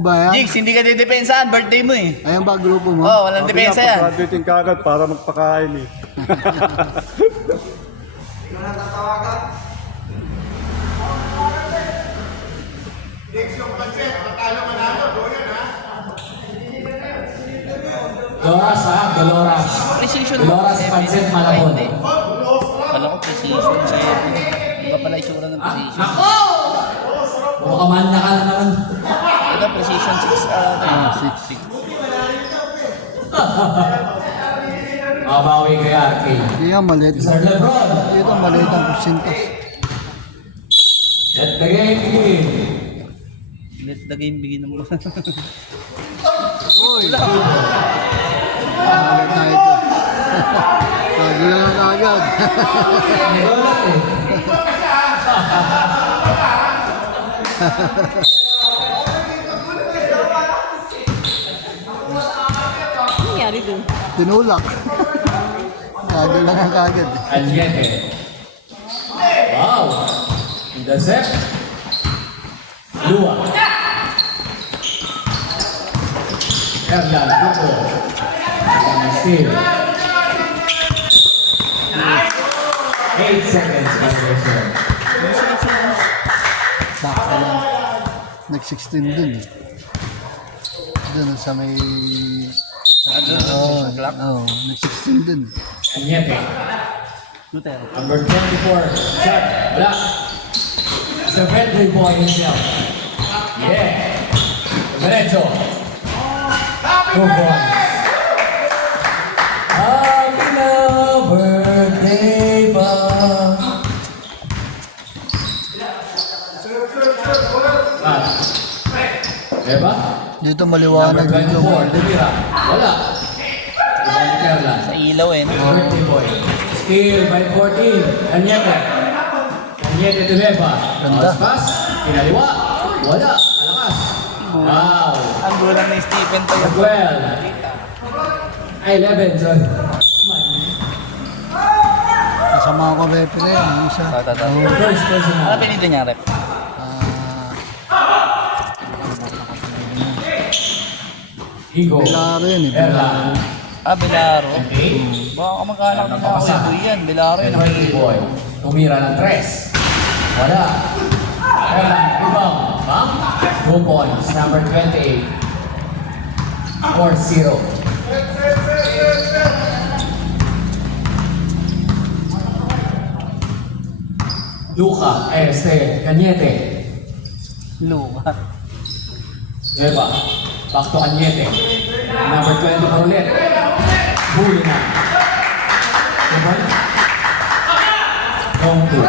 Ba yan? Jigs, hindi ka didepensahan, birthday mo eh. Ayan ba grupo mo? Oo, walang depensa yan. Pag-graduating ka agad para magpakain eh. Dolores ha, Dolores. Precision Dolores Pancit Malabon. Wala ko precision. Iba pala itsura ng precision. Puro kamanda ka na naman. Ito precision 6. 6. Mabawi kay RK. Hindi yan, maliit Mr. lang. Lebron. Dito, maliit ang porsintas. Let the game begin. Let the game begin mo. Uy! Maliit na ito. Kagulang na agad. Nagulat eh. Nangyari dun? Tinulak. Kagulang ang kagad. Anyete. Wow. Intercept. Lua. Erlan, Lupo. Steal. 8 seconds violation. Sakto lang. Nag-16 dun eh. Dun sa may... Oo, nag-16 dun. Anyete. Number 24, Chuck Black. The friendly boy himself. Yeah. Derecho. 2 points. Happy na birthday pa. Diba? Dito maliwanag Number dito. 24, Demira. Wala. Ibang Kerla. Sa ilaw eh. No? Birthday boy. Steal by 14. Anyete. Anyete to Leva. Ganda. Pass. Kinaliwa. Wala. Malakas. Wow. Ang gulang ni Stephen to yung 12. Ay, 11. Sorry. Kasama ko referee. Yung isa. First personal. Ano pinito niya, rep? Higo. Bilaro yan eh. Erla. Bilaro. Okay. Baka kamag-anak na ako eh. Yan, Bilaro yun. Birthday boy. Tumira ng 3. Wala. Erla. Rebound. Bam. 2 points. Number 28. 4-0. Luca, Cañete. Luma. Eva, back to Cañete. Number 24 ulit. Huli na. Diba? Long 2.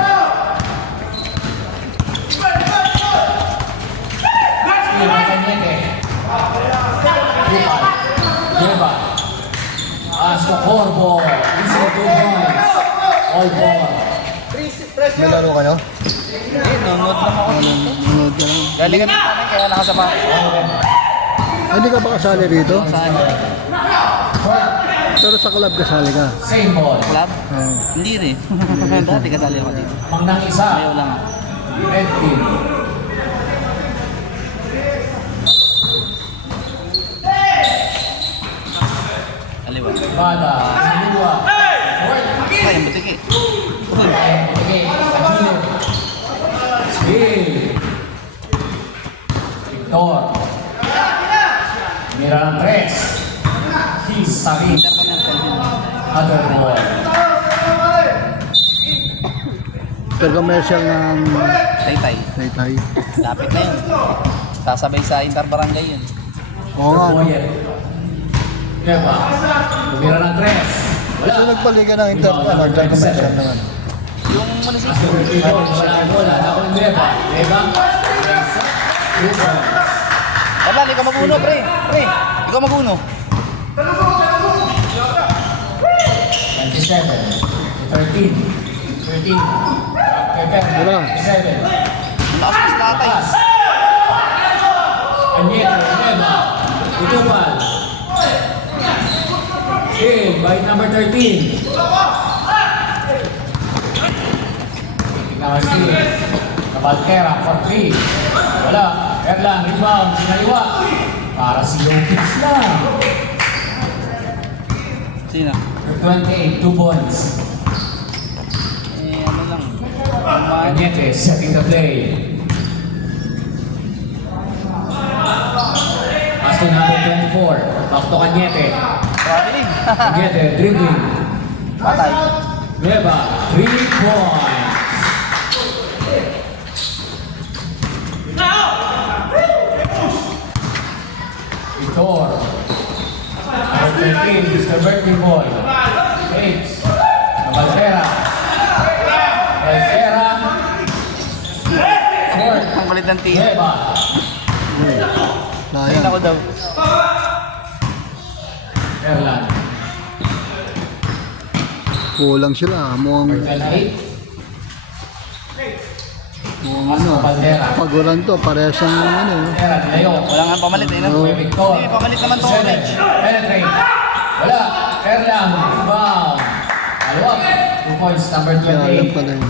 Eva, Cañete. Luca. Eva. Asco Corvo. Easy 2 points. All ball. May laro kayo? Hindi, nunod lang ako dito. Nanonood ka lang. Galing kami namin kaya nakasama. Ay, hindi ka ba kasali rito? Saan? Pero sa club kasali ka. Same ball. Club? Oo. Hindi rin. Dati kasali ako dito. Mangnang isa. Ayaw lang. Red team. Kaliwa. Bada. Sinua. Ay, ang butik eh. Okay. Agilid. Skill. Victor. Mira ng 3. He's Sarin. Inter kami ng Calvin. Other ball. Pero commercial ng Taytay. Taytay. Lapit na yun. Sasabay sa Inter Barangay yun. Oo nga. no? Keva. Tumira ng 3. Wala. So nagpaliga ng inter-commercial naman. Yung munisipyo. Wala na akong Keva. Keva. Wala, ikaw mag-uno, pre. Pre, ikaw mag-uno. 27. 13. 13. Wala. 7. Lakas mas tatay. Pass. Anyete, Keva. Utupal. Steal by number 13. Now steal. Cabalquera for 3. Wala. Erlang, rebound, sinaliwa. Para si Jokic lang. Sino? 28, 2 points. Ano lang. Cañete setting the play. Pass to number 24. Back to Cañete. Cañete dribbling. Patay. Nueva, 3 points. Vitor. Number 13, Mr. Birthday Boy. Takes. Cabalquera. Cabalquera. Court. Ang balit ng team. Nueva. Ayun Sayang. ako daw. Erlan. Kulang sila. Mukhang 28. ano. Cabalquera. Pag walang to, parehas ang ano. Cabalquera, nilayo. Wala nga pamalit eh. No? May Victor. Hindi, pamalit naman to. Seven. Penetrate. Wala. Erlang. Rebound. Follow up. 2 points, number Kaya alam 28. pala yun.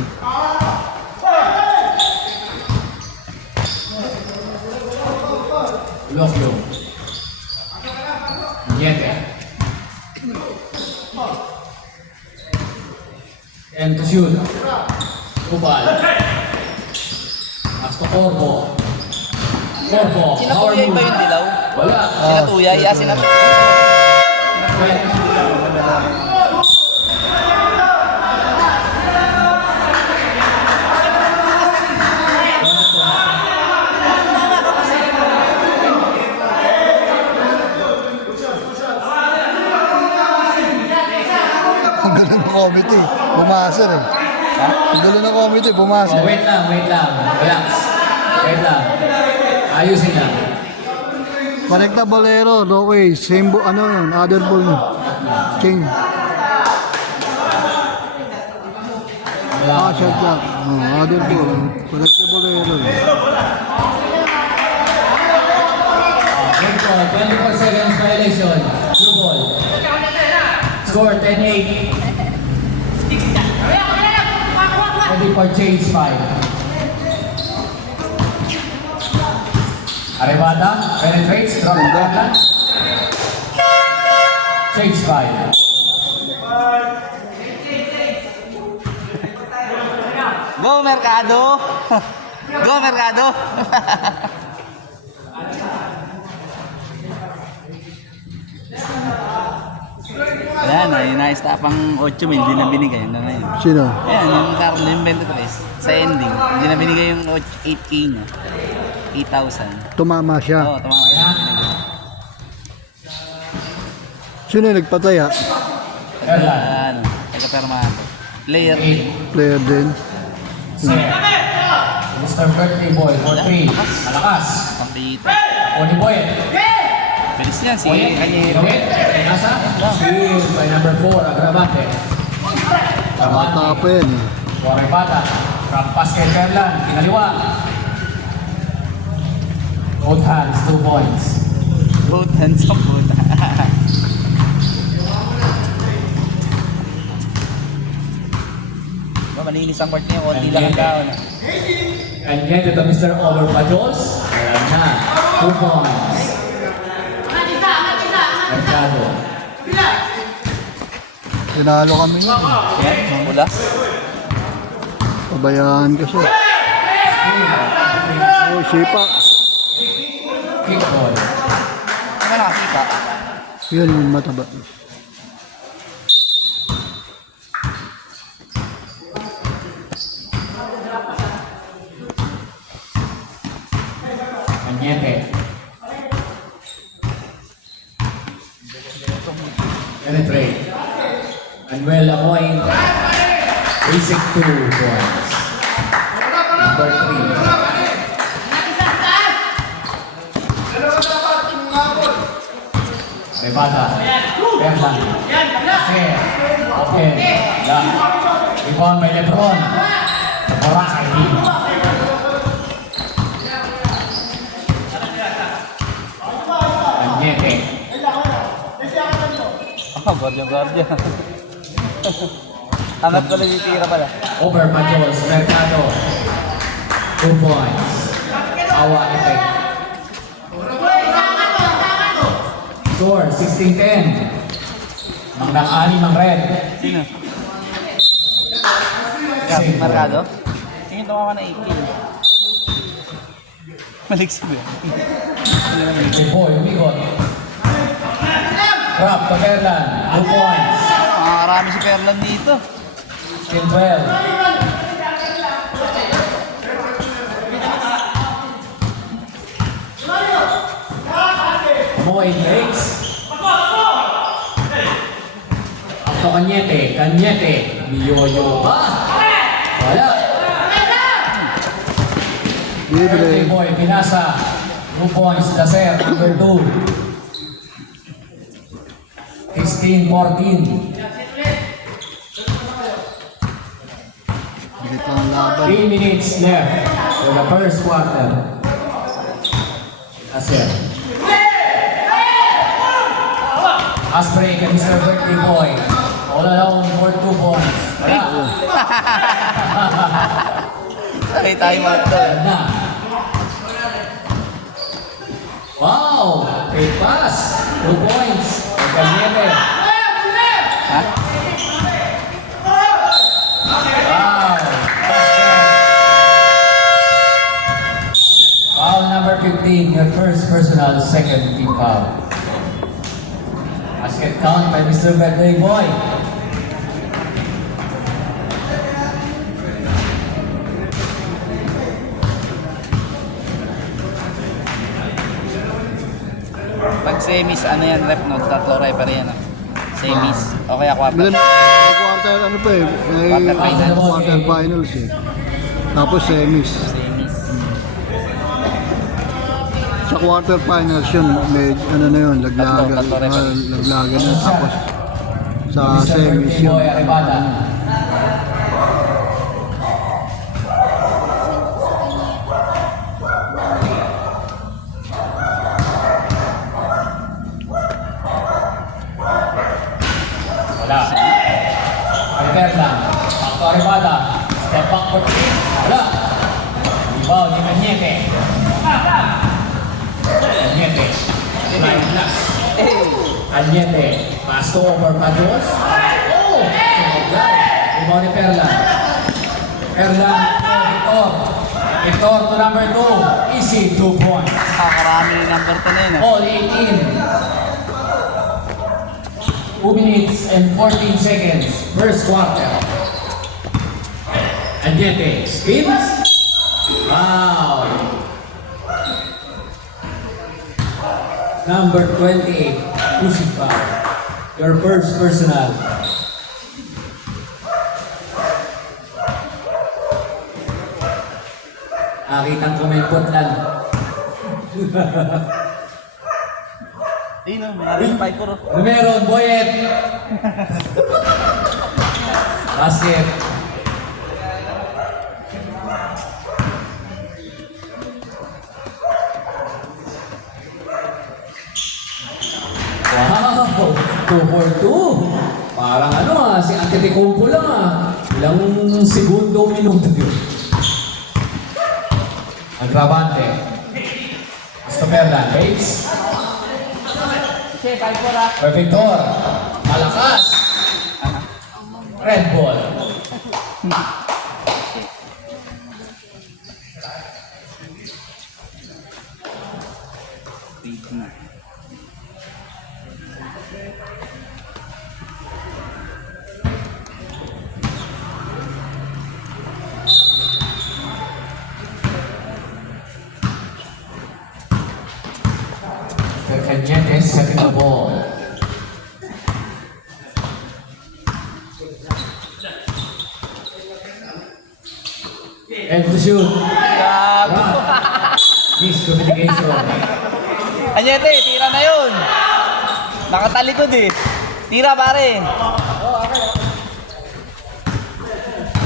Locchio. Niente. And to shoot. Kubal. Pass to Corvo. Corvo. Power Sinatuyay ba move. yung dilaw? Wala. Sinatuyay? Sinatuyay. Ang gulo ng committee. Bumasar eh. Ang gulo ng committee. Bumasar. Oh, wait lang. Relax. Wait lang. Ayusin lang. Connecta Bolero, Roque, same ano yun, other ball king. Wala. Shot clock. Other ball. Connecta Bolero. Good call. 24 seconds violation. Blue ball. Score 10-8. Ready for change 5. Arevada, penetrates, drop the back. Change 5. Go Mercado! Go Mercado! Ayan, ay na-stop ang 8 mil, hindi na binigay. Ano na yun? Sino? Ayan, yung Carlo yung 23. Sa ending, hindi na binigay yung 8K niya. 8,000. Tumama siya. Oo, tumama na. Sino yung nagpataya? Erlan. Ano, taga-permato. Player. 8. Player din. Mr. Birthday Boy for 3. Malakas. Pampita. Oni Boy. Bilis niyan si Oye, Kanyero. Gawin. Nasa. Steal by number 4. Agravante. Bata pa yan eh. Warren Bata. From basket Erlan. Kinaliwa. Both hands, 2 points. Both hands up, both. Malinis ang court niya, konti lang ang down. And get it to Mr. Over Pajols. Ayan na. 2 points. Mercado. Tinalo kami yun. Yan, mula. Pabayaan kasi. Oh, sipa. Kick ball. Ano nakakita? Yun yung mataba. Cañete. Penetrate. Manuel Amoy. Basic 2 points. Number 3. Rebata. Erlan. Fair. Okay. Lang. Rebound by Lebron. Boracay. Cañete. Guardia. Angat ko lang yung tira pala. Over Pajols, Mercado. 2 points. Awa effect. Score, 16-10. Mang-ani mang red. Sino? Kapit Marcado? Tingin to ka na 18. Maliks mo yan. Boy, umigot. Crap, Taberlan. 2 points. Marami si Perlan dito. 10-12. Moy breaks. Akto Cañete. Biyoyo ba? Wala. Libre. Boy, pinasa. 2 points, Lacer, number 2. 16-14. Dito ang laban. 3 minutes left for the first quarter. Lacer. Asprey and Mr. Birthday Boy. All alone for 2 points. Wala. Ay, tayo mga Na. Wow! Great pass. 2 points. Cañete. Ha? Wow! Foul number 15, your first personal, second team foul. Basket count by Mr. Birthday Boy. Pag semis, ano yan, rep no? Tatlo refer yan. Ah. Semis. O kaya quarter. May quarter ano pa eh. May Quarter finals. quarter finals eh. Tapos semis. Semis. Sa quarter finals yun, may ano na yun, laglagan. Tatlo referee. Laglagan na. Tapos sa Mr. semis Birthday yun. Boy Arevada. Wala. Alberta. Akto Arevada. Step back for 3. Wala. Rebound ni Cañete. Cañete. Flying blast. Cañete. Pass to over Pajols. Oh! Sumagay. Rebound ni Perlan. Perlan. Victor to number 2. Easy 2 points. Karami yung number 2 na yun. Ah. All 18. 2 minutes and 14 seconds. First quarter. Cañete. Spins. Wow. Number 28. Pushing foul. Your first personal. Nakitang kumempot lang. Ayun o, maraming Piper. Meron, Boyet. Basket. Wow! 2 for 2. Parang ano si Antetokounmpo lang Ilang segundo, minuto yun. Agravante. Estoperla, base. Per Victor. Malakas. Red ball. Cañete setting the ball. And to shoot. Gago. Miscommunication. Anyete, tira na yun. Nakatalikod eh. Tira pare.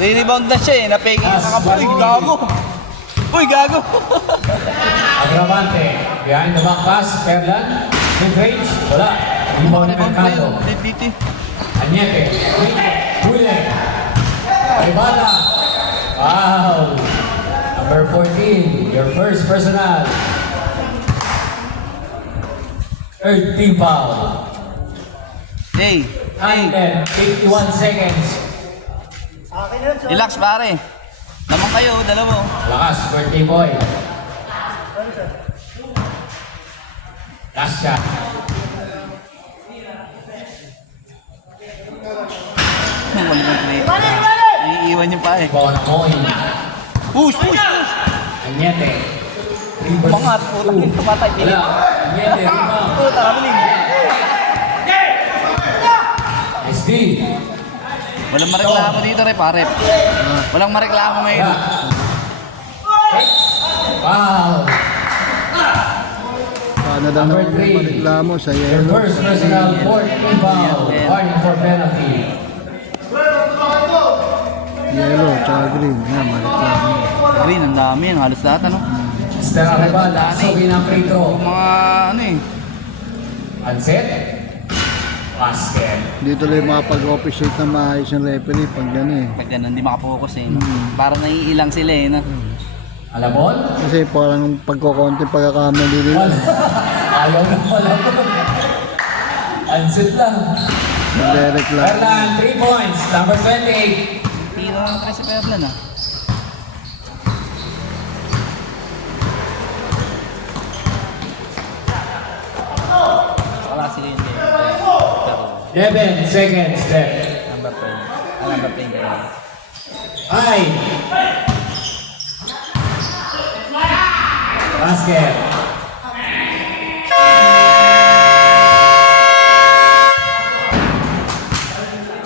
Re-rebound na siya eh. Napeke yung nakapulig. Gago. Uy, gago. Agravante. Behind the back pass. Perlan. Mid-range. Wala. Rebound ni Mercado. Dito. Añete. Huli. Ribada. Wow. Number 14, your first personal. Third team foul. Hey, Time then, 51 seconds. relax pare. Naman kayo, dalawa. Lakas, birthday boy. Last shot. Wala nang play. Iiwan niyo pa eh. Ball point. Push! Añete. 3 versus Pangat, putang 2. ina, tumatay. Wala. Añete, rebound. Puta, kabiling. SD. Walang mareklamo dito rin, pare. Walang mareklamo ngayon. Wow. Paano daw Number naman 3. mareklamo sa Your yellow? first personal, fourth team foul. Warning for penalty. Yellow, tsaka green. Yan, mareklamo. Green, ang dami yan. Halos lahat, ano? Mr. Arrebada, sabi ng free throw. Yung mga, ano eh. Unset. Basket. Dito lang makapag-officiate na maayos yung referee pag gano'n eh. Pag ganun, hindi makapokus eh. No? Parang naiilang sila eh. No? Alabon? Kasi parang pagkokonti pagkakamali nila. Wala. Ayaw na wala. Unset lang. Nagre-reklamo. Fernan, 3 points. Number 28. Tiro naman tayo sa Perlan ah. Wala sila yun. 11 seconds left. Number 10. Number 10 ka lang. Ay! Basket.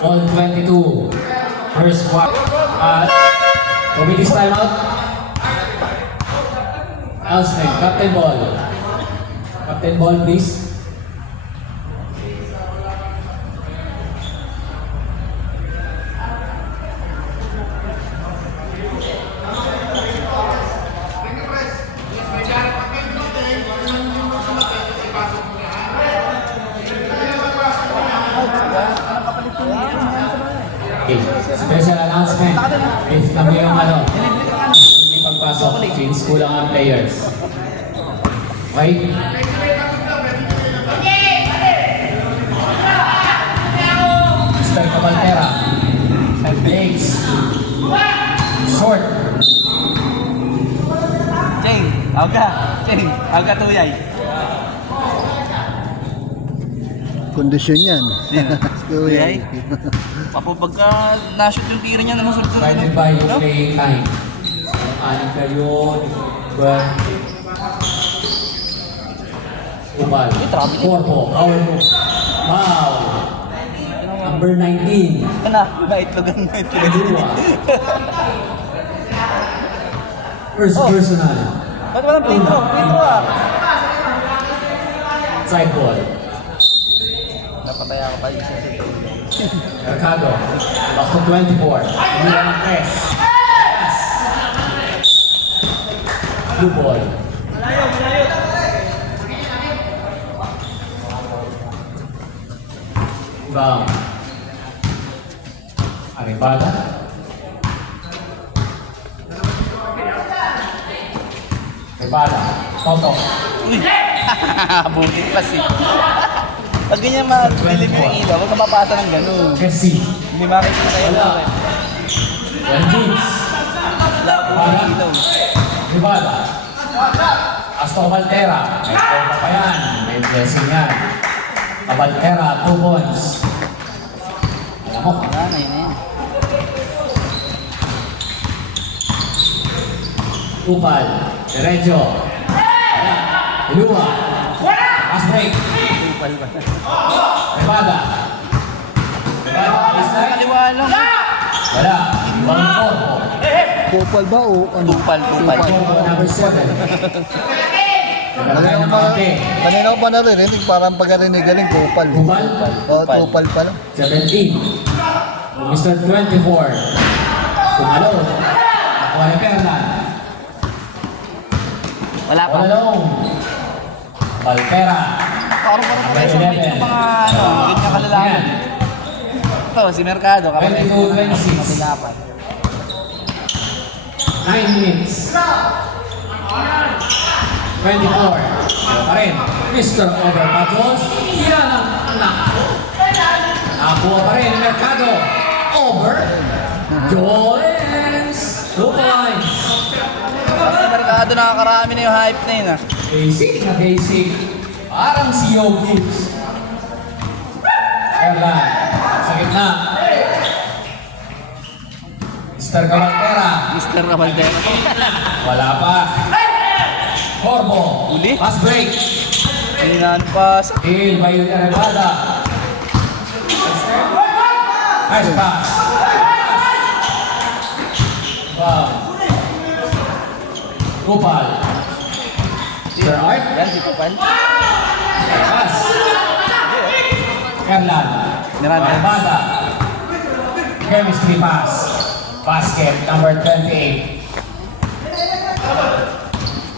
All 22. First quarter. Committee's timeout. Elsman, Captain Ball. Captain Ball, please. Okay. Special announcement. If kami yung hindi pagpasok since kulang ang players. Okay? Mr. Cabaltera. Legs. Short. Cheng! Aga! Cheng! Aga tuyay! Kondisyon yan. Tuyay? Papo pagka na-shoot yung tira niya naman sunod-sunod. Guided by your playing time. Anin kayo, but Ubal. Corpo, power move. Wow. Number 19. Ano? Naitlogan na ito. Dua. First personal. Ba't walang Pedro? Pedro ah! Side ball. Napataya ka pa yung sisi. Mercado. Back to 24. Mira ng press. Pass. Blue ball. Bang. Aribada. Aribada. Toto. Uy! Buti pa si. Pag ganyan madilim yung ilaw, huwag ka mapasa ng ganun. Messi. Hindi makikita yung Wala. ilaw. Wenjins. Wala po yung ilaw. Ribada. Astor Valtera. May forma pa yan. May blessing yan. Valtera, 2 points. Alam mo, Wala na yun na yan. Upal. Derecho. Ilua. Pass break. Tupal ba? Ribada. Ribada. Baseline. Kaliwa lang. Wala. Ibang Corpo. Kupal ba o ano? Tupal. Corpo number 7. Nagkakain ng mga Kanina ko pa narinig, parang pagkarinig-galing, kupal. Upal. O, kupal pala. 17. Mr. 24. Kumalo. Nakuha ni Fernan. Wala pa. All alone. Valtera. parang pares ang medyo mga ano, ganyan kalalaki. Ito, si Mercado, kapag 22-26. mapilapan. 9 minutes. 24. Pa rin. Mr. Overpatos. Yan ang anak. Nakuha pa rin. Mercado. Over. Jones. 2 points. Si Mercado nakakarami na yung hype na yun ah. Basic na basic. Parang si Yogis. Erlan. Sa gitna. Mr. Cavaldera. Mr. Cavaldera. Wala pa. Corbo. Uli? Pass break. Hinihan pa sa... In by Arevada. Nice pass. Wow. Kupal. Sir Art. Yan, si Kupal. Pass. Erlan. Miranda. Arevada. Chemistry pass. Basket number 28.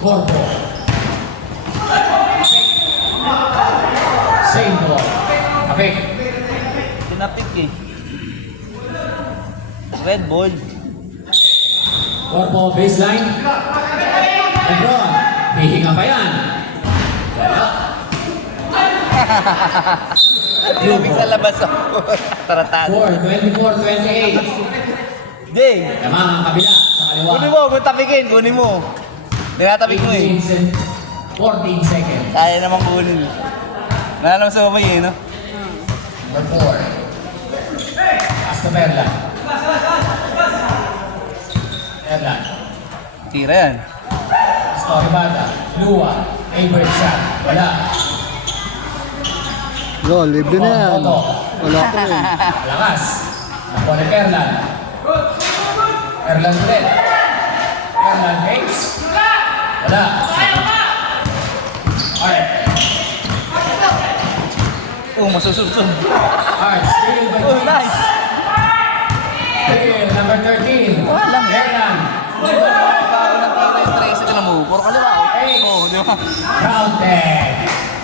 Corbo. Same ball. Kapik. Tinapik eh. Red ball. Corbo baseline. Lebron. Hihinga pa yan. Wala. Tinapik sa labas ako. Taratado. 4, 24, 28. Jay! Lamang ang kabila sa kaliwa. Kunin mo, kung tapikin, kunin mo. Tinatapik mo eh. 14 seconds. Kaya naman kunin. Wala naman sa mamay eh, no? Number 4. Hasta Perla. Perla. Tira yan. Story Bata. Lua. Favorite shot. Wala. Yo, libre na yan. Wala ko eh. Lakas. Nakuha ni Perlan. Perlan ulit. Perlan makes. Wala. Art. Oh, masusunod. Art. Steal by Oh, nice! Steal number 13. Walang. Perlan. Bago ng tira yung 13 ka na mo. Puro kaliwa. Oh, di ba? Counted.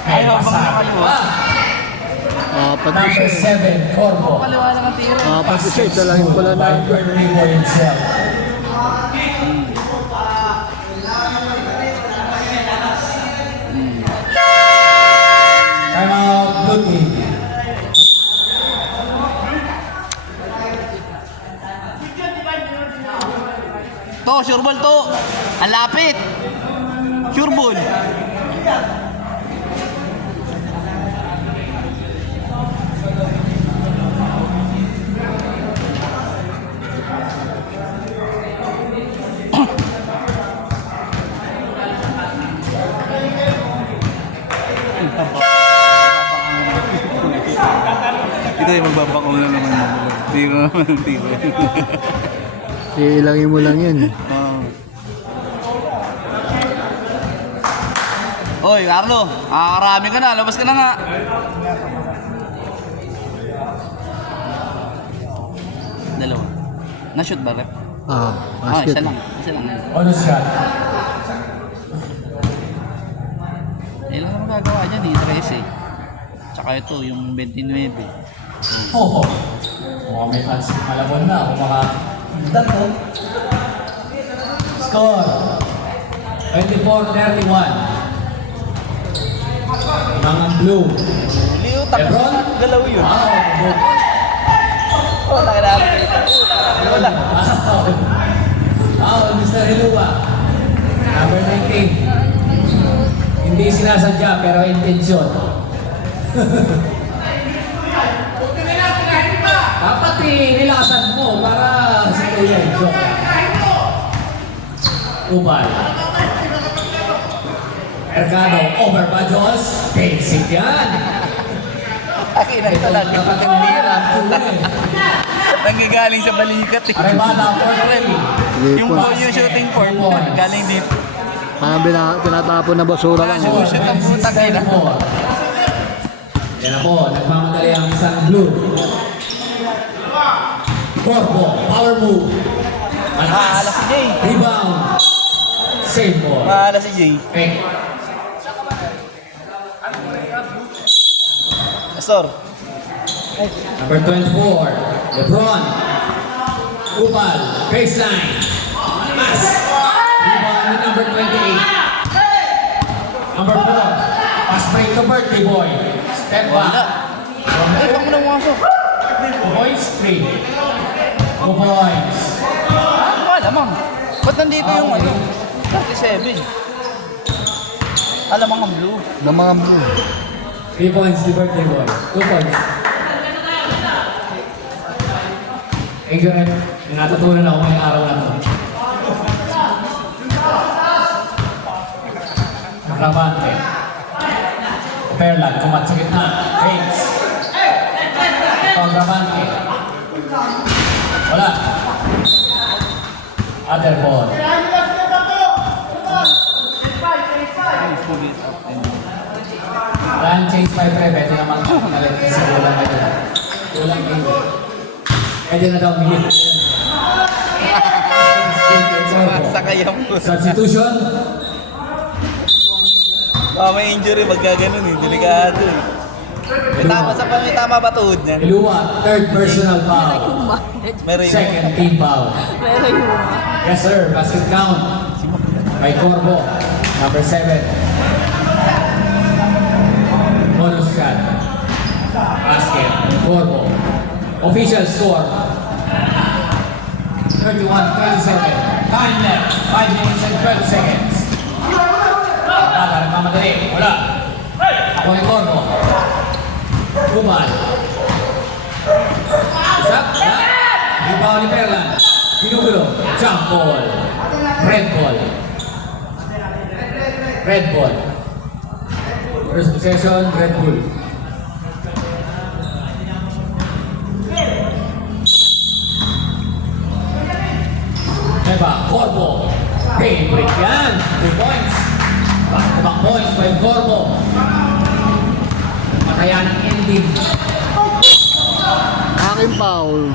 May Ayaw, bang pasar. nakaliwa? Apat na Number siya. 7. Corbo. Kaliwa lang ang tira. Apat na siya. Isa lang yung pala na. By Bernie for himself. Time out, blue team. To, sure ball to. Ang lapit. Sure ball. Ito yung magbabakaw na naman mo. Tira naman ang tira. Iilangin mo lang yun. Oy, Carlo, karami ka na. Labas ka na nga. Dalawa. Na-shoot ba, Rep? Ah, Ah, basket. isa lang. Isa lang. On shot. Eh, lang naman gagawa dyan, di 13. Tsaka ito, yung 29. Oh, mukhang may fans malabon na. Kumaka to. Score. 24-31. Mga blue. Leo, Lebron. Galaw yun. Wow. Oh, tayo na. Wala. Wow, Mr. Hilua. Number 19. Hindi sinasadya pero intensyon. Dapat nilasan mo para sa tuloy. Ubal. Mercado, over pa Diyos. Basic yan. Akin na ito lang. Ang tira. Nanggagaling sa balikat eh. Arevada, 4-3. Yung ball yung shooting form. Galing dito. Parang tinatapon na basura lang. Oh. Shoot ang putang ina. Yan na po, nagmamadali ang isang blue. Corbo, power move. Mahala si Jay. Rebound. Save ball. Mahala si Jay. Pick. sponsor. Number 24, Lebron. Upal, baseline. Mas. Rebound with number 28. Number 4, pass break to birthday boy. Step back. Ay, baka mo na pumasok. 2 points, 3. 2 points. Ano ka alamang? Ba't nandito yung ano? 37. Alamang ang blue. ng mga blue. 3 points to birthday boy. 2 points. Thank you, Ed. Natutunan ako ngayong araw na ito. Rabante. Perlan, kumat sa gitna. Hayes. Rabante. Wala. Other ball. Run, change by pre. Pwede naman kalit kasi kulang na ito. Kulang na ito. Pwede na daw minute. Sakay ang Substitution. may injury pagka ganun eh. Delikado eh. May tama ba tuhod niya? Ilua, third personal foul. Yuma. Meron Second team foul. Pero Yuma. Yes sir, basket count. By Corbo, number 7. Bonus shot. Basket, Corbo. Official score. 31-37. Time left, 5 minutes and 12 seconds. Nagmamadali, wala. Ako ay Corbo. Kumal. Isap, wala. Rebound ni Perlan. Pinugulo, jump ball. Red ball. Red ball. First possession, Red Bull. Diba, Corbo. Favorite yan. 2 points. Back-to-back points by Corbo. Mataya ng ending. Aking foul.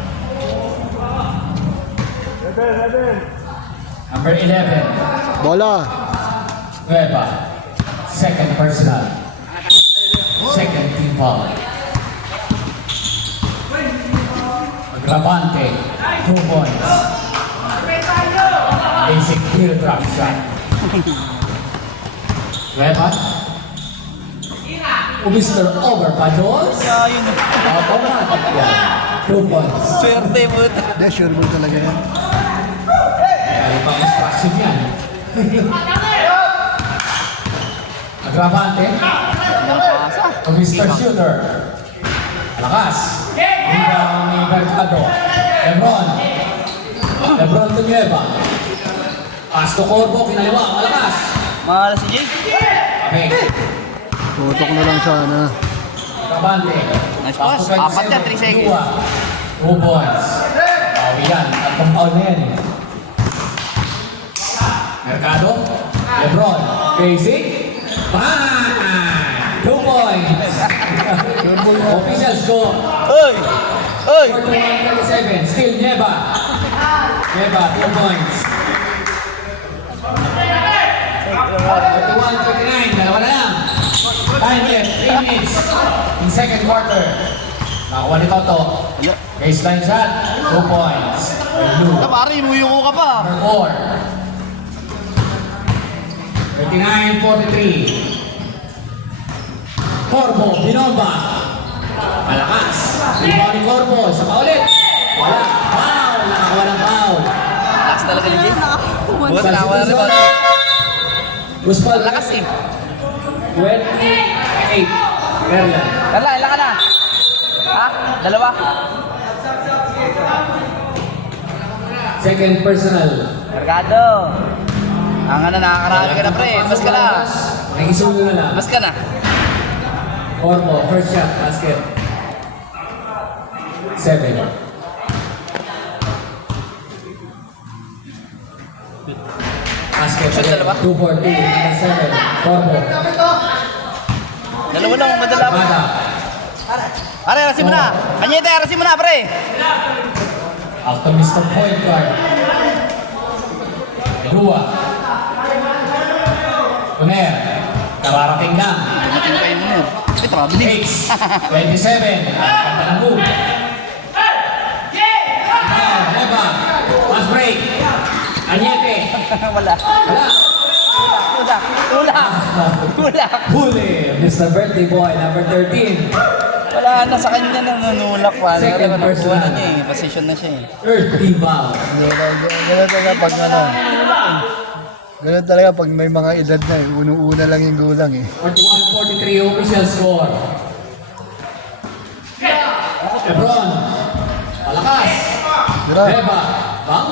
Number 11. Bola. Nueva. Second personal. Second team foul. Rabante. 2 points. Basic clear drop shot. Nueva. Mr. Overpados. Ayun. Automatic yan. 2 points. Swerte mo. Hindi, sure ball talaga yan. Kaya ibang instruction yan. Agravante. Mr. Shooter. Malakas. Rebound ni Mercado. Lebron. Lebron to Nueva. Pass to Corbo. Kinaliwa. Malakas. Mahala si Jay. Okay. Tutok na lang sana. Agravante. Nice pass. Apat yan, 3 seconds. 2 points. Bawi yan. At compound na yan eh. Mercado. Lebron. Basic. Bang! 2 points. Official score. Oy! Oy! 41-37. Still Neva. Neva, 2 points. 41-39. Dalawa na lang. Time left. 3 minutes. In second quarter. Nakakuha ni Toto. Baseline shot. 2 points. Blue. Pare, imuyuko ka pa. Number 4. 39-43. Corbo, Binomba. Malakas. Rebound ni Corbo. Isa pa ulit. Wala. Foul. Nakakuha ng foul. Lakas talaga ni Jay. Buhat na ako na rin ba? Guspal. Lakas eh. 28. Perlan. Kala, ilan ka na? Ha? Dalawa? Second personal. Mercado. Ang ano, nakakarami ka na pre. Mas ka na. Nakisulo na lang. Mas ka na. Corbo, first shot, basket. 7. Basket Shoot, dalawa? 2-4-2, 7. Corbo. Dalawa lang, madala pa. Bata. Pare, arasin mo na. Kanyete, arasin mo na pre. Optimist of point guard. Dua. Tuner. Nararating na. Mating kayo mo. Ito ka, binig. 27. Ganda ng move. Leba. Fast break. Anyete. Wala. Wala. Wala. Huli. Mr. Birthday Boy, number 13. Wala na sa kanya nang nanulak pa. Second Nakuha personal. na niya eh. Position na siya eh. Earth Inbound. Ganun talaga pag ano. Ganun talaga pag may mga edad na eh. Unang-una lang yung gulang eh. 41-43 official score. Lebron. Malakas. Dira. Leba. Bang.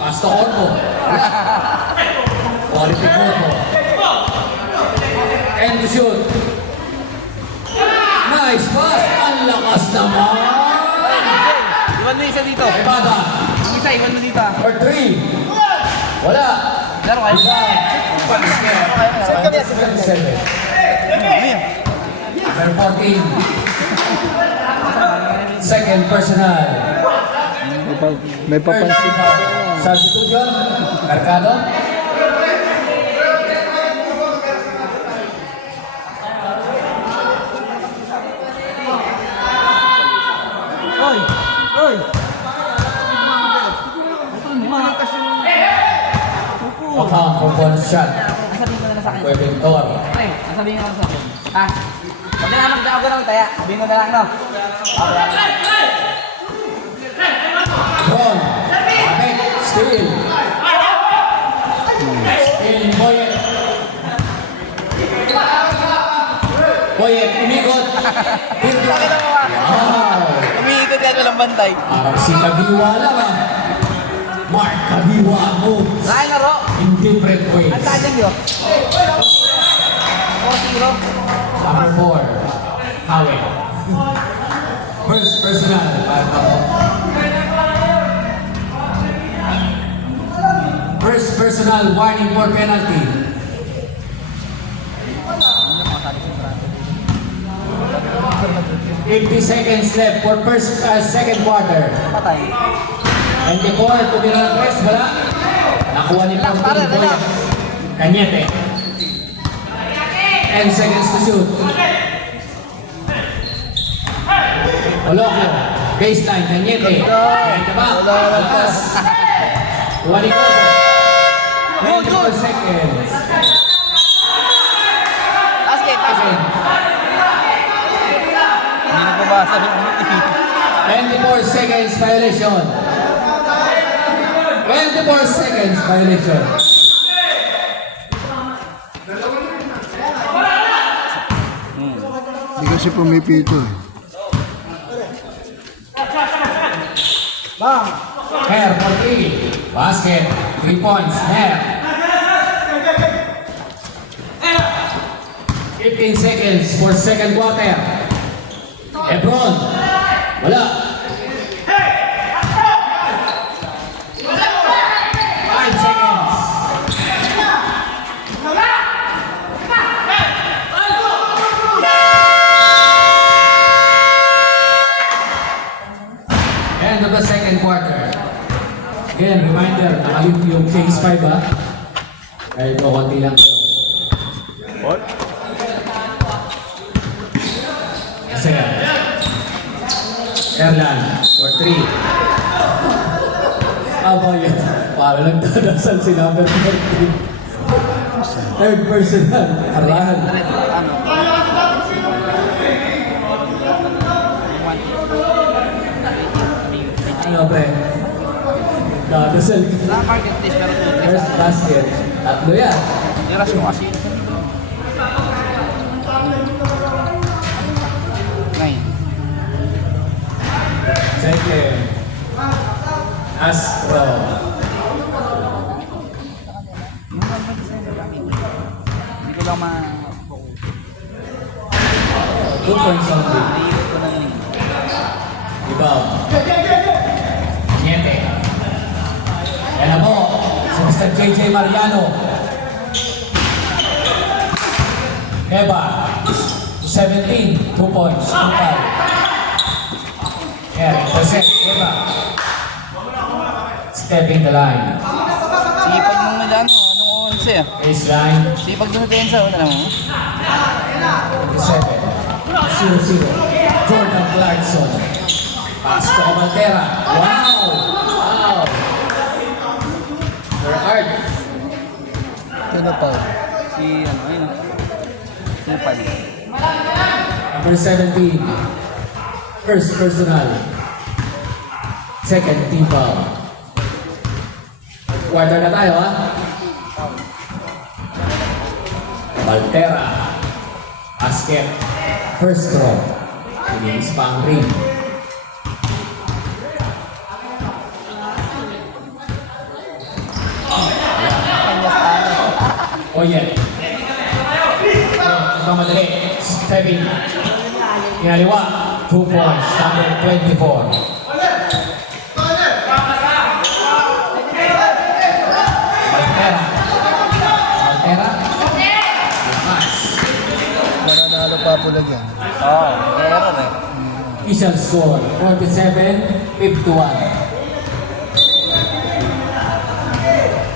Pasto Corpo. Quality Corpo. And to shoot. Nice pass. Ang lakas naman. Iwan mo isa dito. Ebada. Yung isa, iwan mo dito. For 3. Wala. Laro kayo. Saan kami? Saan kami? 7. Number 14. Second personal. May papansin. Substitution. Mercado. Pag-count for one shot. Sabihin mo na lang sa akin. Pwedeng Tor. Pre, sabihin mo lang sa akin. Ha? Huwag na magdaaw ganun, kaya sabihin mo na lang, no? Ron. Bakit? Steal. Steal ni Boyet. Boyet, umikot. Wow. Umiikot yan, walang bantay. Parang si Kabiwa lang ah. Mark Kabiwa moves Saan na, Ro? in different ways. Ang tajang yun. 4-0. Number 4, Howie. First personal, para ako. First personal, warning for penalty. $50 left for second quarter. Patay. 24 to be on press, wala. Nakuha ni Pagpili Boy. Kanyete. 10 seconds to shoot. Olokyo. Baseline, Kanyete. Kanyete ba? Malakas. Tuwalikod. 24 seconds. Basket, basket. Hindi na babasa ng 24 seconds violation. 24 seconds violation. Hindi kasi pumipito eh. Hair for 3. Basket. 3 points. Hair. 15 seconds for second quarter. Lebron. Wala. 5 seconds. End of the second quarter. Again, reminder, nakalim yung phase 5 ha. Kahit mo konti lang ito. What? Second. Erlan, for 3. Aba yun. Para lang dadasal si number 14. Third personal. Arlan. ano? Ano pre? Dadasal ka. Sa marketplace, pero First basket. Tatlo yan. i-rush mo kasi. Ngayon. Second. Astro. Hindi ko lang ma-focus. 2 points only. Naiirip ko na yun. Rebound. Niente. Yan na po. Si Mr. JJ Mariano. Eva. 17. 2 points. 2 foul. Here, intercept. Eva. Stepping the line. Sipag nung Milano, anong 11 ah. Baseline. Sipag doon sa tensa, wala naman. 0-0. Jordan Clarkson. Pass to Valtera. Wow! Wow! Gerard. Sino pa? Si ano, ayun. Sino pa din? Number 17. First personal. Second team foul. Quarter na tayo, ha? Valtera. Basket. First throw. Inilis pa ang ring. Oyen. Nagmamadali. Stepping. Inaliwa. 2 points. Number 24. Valtera. Valtera. Lakas. Nananalo pa po na dyan. Oo, meron eh. Official score. 47-51.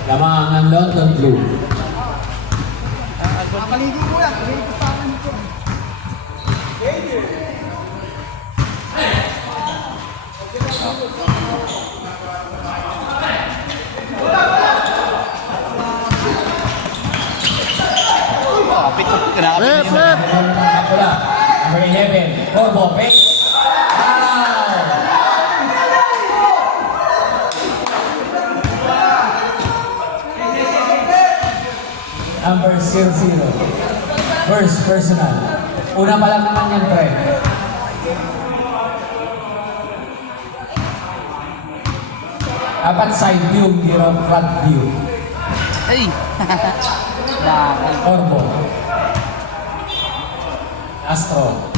Lamang ang London Blue. Kapit ko, grabe. Rep, rep! Number 11, Corbo Pex. Number 0-0. First personal. Una pa lang naman yan, pre. Dapat side view, hindi raw front view. Ay! Bakit? Corbo. Astro.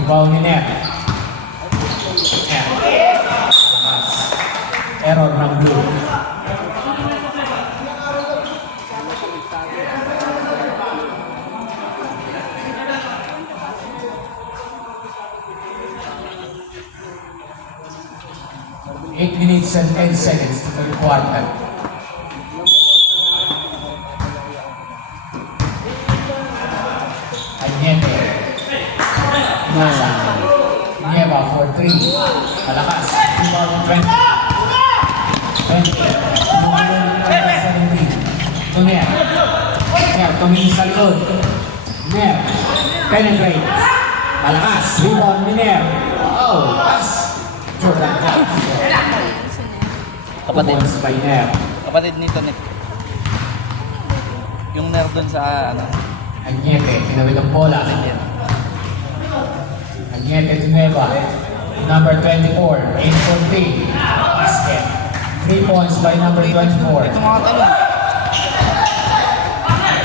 Ibaw ni Net. Net. Error ng blue. Eight minutes and 10 seconds to the quarter. Anyete. Nasa. Nieva for 3. Malakas. 20. 20. Tumulong ng 17. Tuner. Ner. Tumingin sa likod. Ner. Penetrate. Malakas. Rebound ni Ner. Oh. Pass. Jordan Clarkson. Kapatid. Points by Ner. Kapatid nito, Nick. Yung nerd dun sa ano. Anyete. Tinawid ang bola. Anyete Tuneva. Number 24. 8 for 3. Basket. 3 points by number 24. Ito mga talong.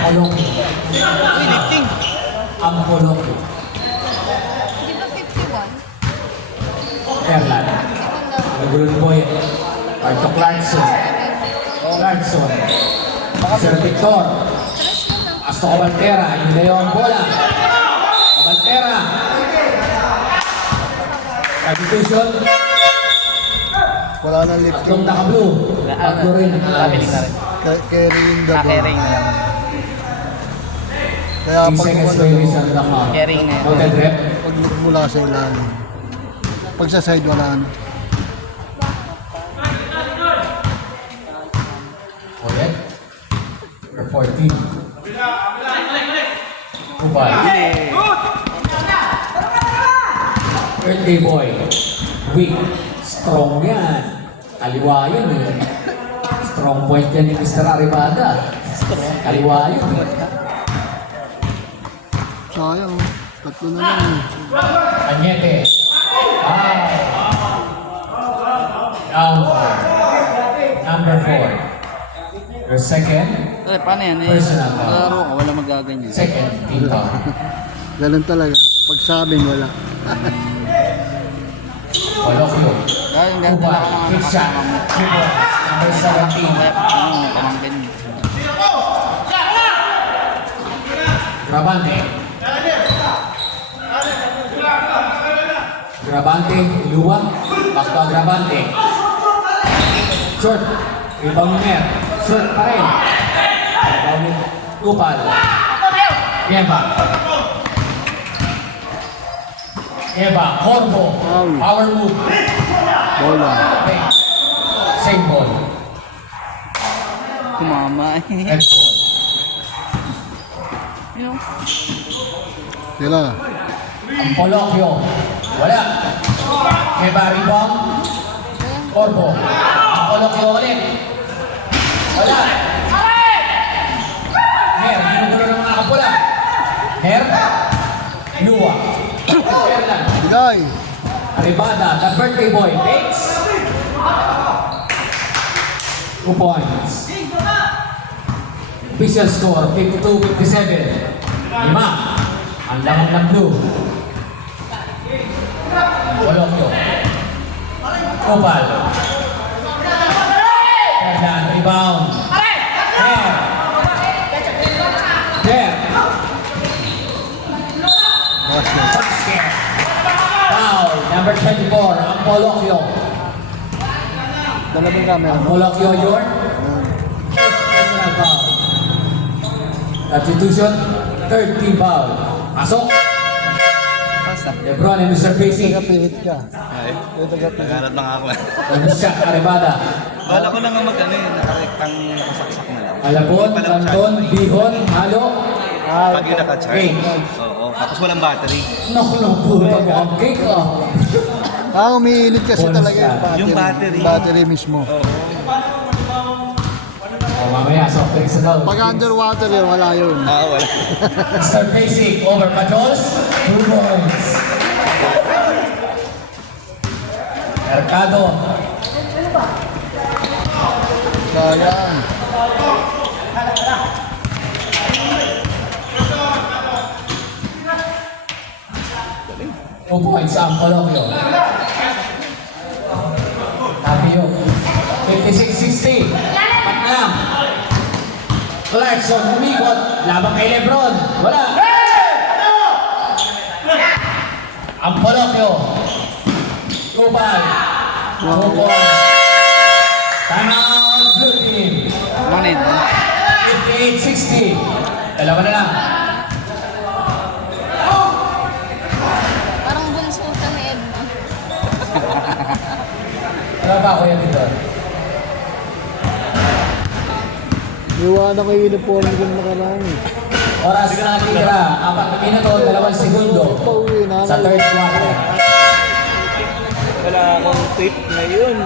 Poloki. Uy, lifting. Ang Poloki. Di ba 51? Erlan. Nagulong boy. Arto Clarkson. Clarkson. Sir Victor. Asto Valtera. Hindi ang bola. Valtera. Substitution. Wala nang lifting. Tatlong naka-blue. Tatlo rin. Kabiling na rin. Carrying the ball. Carrying na lang. Kaya 3 pag seconds umano, release ang lamang. Carrying na yan. Noted rep. pag mula sa ilalim. Pag sa side wala na. Ulit. Number 14. Kubal. Birthday boy. Weak. Strong yan. Kaliwa yun eh. Strong point yan ni Mr. Aribada. Kaliwa yun eh. Sayang. Tatlo na lang. Anyete. Down for number 4. Your second. Eh, paano yan? Eh, Personal foul. laro ka, wala magaganyan. Second team foul. Ganun talaga. Pag sa amin, wala. Walokyo. Dahil ang ganda Kubal. lang ako Kick shot. Number 17. Kaya, ano, pamangkin. Grabante. Grabante, luwag. Back to Grabante. Short. Rebound ni Mer. Short pa rin. Bawin. Upal. Eva. Eva. Corbo. Power move. Bola. Okay. Same ball. Tumama. Red ball. Yung Sila. Ang Polokyo. Wala. Eva rebound. Corbo. Ang Polokyo ulit. Wala. Her. Ginugulo ng mga kapula. Her. Lua. Her lang. Bigay. Arribada, the birthday boy, takes 2 points. Official score, 52-57. 5. Ang lamang ng blue. Polokyo. Kupal. Hernan, rebound. Her. Her. Basket. Basket. Foul, number 24, ang Polokyo. Dalawang camera. Ang Polokyo yun. Personal foul. Substitution, third team foul. Pasok. pasa. Lebron and Mr. Basic. Tagapihit ka. Ay, Yung tagapihit. naghanap lang ako. And shot, Arribada. Bala ko na nga mag-ano eh, nakarektang saksak na lang. Alapon, Canton, Bihon, Halo. Pag yung naka-charge. Cake. Oo, tapos walang battery. Naku, puta mo ang cake ah. Umiinit kasi Bonus talaga Yung yung battery. battery mismo. O mamaya, soft drinks na daw. Pag underwater yun, wala yun. Wala. Mr. Basic, over Pajols, 2 points. Mercado. Sayang. Two points ang Polokyo. Tapio. 56-60. Patnam. Clarkson umikot. Labang kay Lebron. Wala. Ang Polokyo. Kupal. 2 points. Timeout blue team. Money. 58-60. Dalawa na lang. Parang bunso ka ni Ed. Ano ba ako yan dito? Iwanan ko yung uniform ko nakaraan. Oras na natira. 4 minuto, 2 segundo. Pauwi na. Sa third quarter. Wala akong tape ngayon.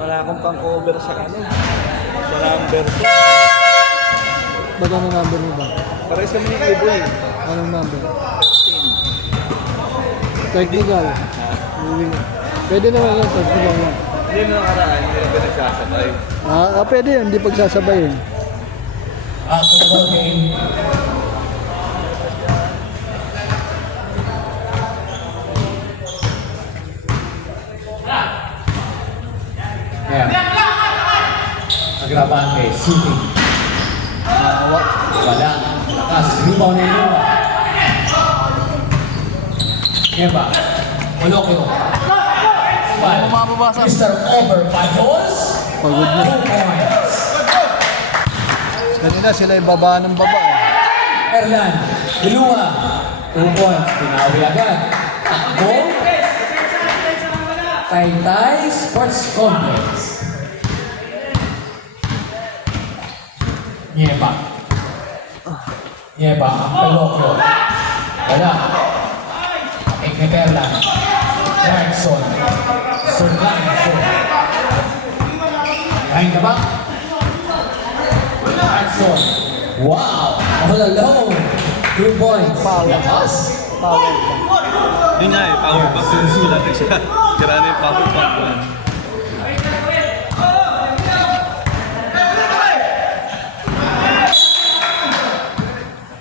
Wala akong pang-cover sa ano. Sa number 2. Ba't anong number mo ba? Pares kami ni Ibo eh. Anong number? Technical. Pwede naman yung technical yan. Hindi na nakaraan, hindi na pinagsasabay. Pwede yun, hindi pagsasabayin. Basketball game. Ayan. Agrabante, shooting. Wala. Lakas, rebound na yun. Eba. Polokyo. Mr. Over Pajols. Pagod na. 2 points. Kanina sila yung baba ng baba. Erlan, Ilua, 2 points. Tinawi agad. Takbo. Taytay Sports Complex. Nieba. Nieba, ang Polokyo. Wala. Ekne Erlan. Clarkson. Sorganzo. Behind the back. Clarkson. Wow! All alone. 2 points. Lakas. Yun nga eh, power bank. Wala na siya. Kira na yung power bank.